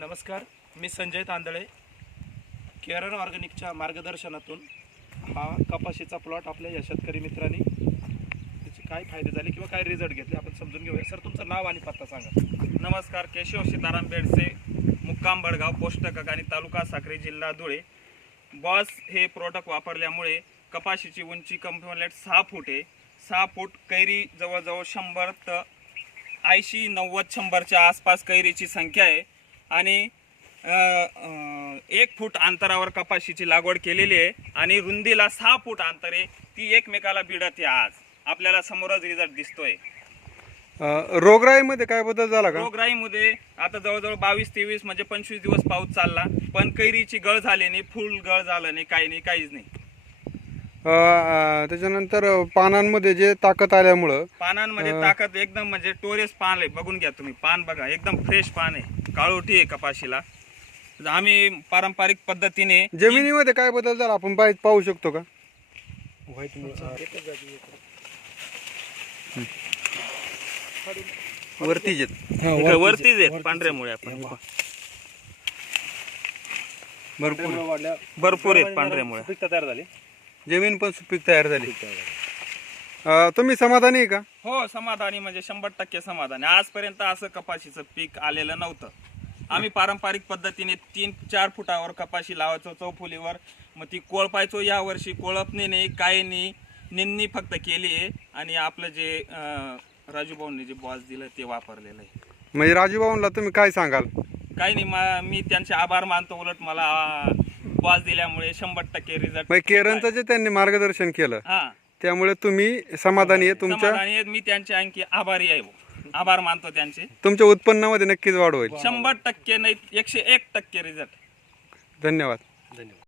नमस्कार मी संजय तांदळे केरळ ऑर्गॅनिकच्या मार्गदर्शनातून हा कपाशीचा प्लॉट आपल्या या शेतकरी मित्रांनी त्याचे काय फायदे झाले किंवा काय रिझल्ट घेतले आपण समजून घेऊया सर तुमचं नाव आणि पत्ता सांगा नमस्कार केशव सीताराम बेडसे मुक्काम बडगाव पोष्टकक आणि तालुका साखरे जिल्हा धुळे बॉस हे प्रोडक्ट वापरल्यामुळे कपाशीची उंची कम्प्लेट सहा फूट आहे सहा फूट कैरी जवळजवळ शंभर तर ऐंशी नव्वद शंभरच्या आसपास कैरीची संख्या आहे आणि एक फूट अंतरावर कपाशीची लागवड केलेली आहे आणि रुंदीला सहा फूट अंतर आहे ती एकमेकाला भिडत आहे आज आपल्याला समोरच रिझल्ट दिसतोय रोगराईमध्ये काय बदल झाला का रोगराईमध्ये आता जवळजवळ बावीस तेवीस म्हणजे पंचवीस दिवस पाऊस चालला पण कैरीची गळ झाली नाही फुल गळ झालं नाही काही नाही काहीच नाही त्याच्यानंतर पानांमध्ये जे ताकद आल्यामुळं पानांमध्ये ताकद एकदम म्हणजे टोरेस पान आहे बघून घ्या तुम्ही पान बघा एकदम फ्रेश पान आहे काळोटी आहे कपाशीला आम्ही पारंपरिक पद्धतीने जमिनीमध्ये काय बदल झाला आपण बाहेर पाहू शकतो का वरतीच आहेत वरतीच आहेत पांढऱ्यामुळे आपण भरपूर भरपूर आहेत पांढऱ्यामुळे तयार जमीन पण सुपीक तयार झाली तुम्ही समाधानी का हो समाधानी म्हणजे शंभर टक्के समाधानी आजपर्यंत असं कपाशीचं पीक आलेलं नव्हतं आम्ही पारंपरिक पद्धतीने तीन चार फुटावर कपाशी लावायचो चौफुलीवर मग ती कोळपायचो यावर्षी कोळपणी नाही काही नाही निन्नी फक्त केली आहे आणि आपलं जे राजूभाऊंनी जे बॉस दिलं ते वापरलेलं आहे म्हणजे राजूभाऊंना तुम्ही काय सांगाल काही नाही मी त्यांचे आभार मानतो उलट मला पास दिल्यामुळे शंभर टक्के रिझल्ट केरणचं जे त्यांनी मार्गदर्शन केलं त्यामुळे तुम्ही समाधानी आहे तुमच्या मी त्यांचे आणखी आभारी आहे आभार मानतो त्यांचे तुमच्या उत्पन्नामध्ये नक्कीच वाढ होईल शंभर टक्के नाही एकशे एक टक्के रिझल्ट धन्यवाद धन्यवाद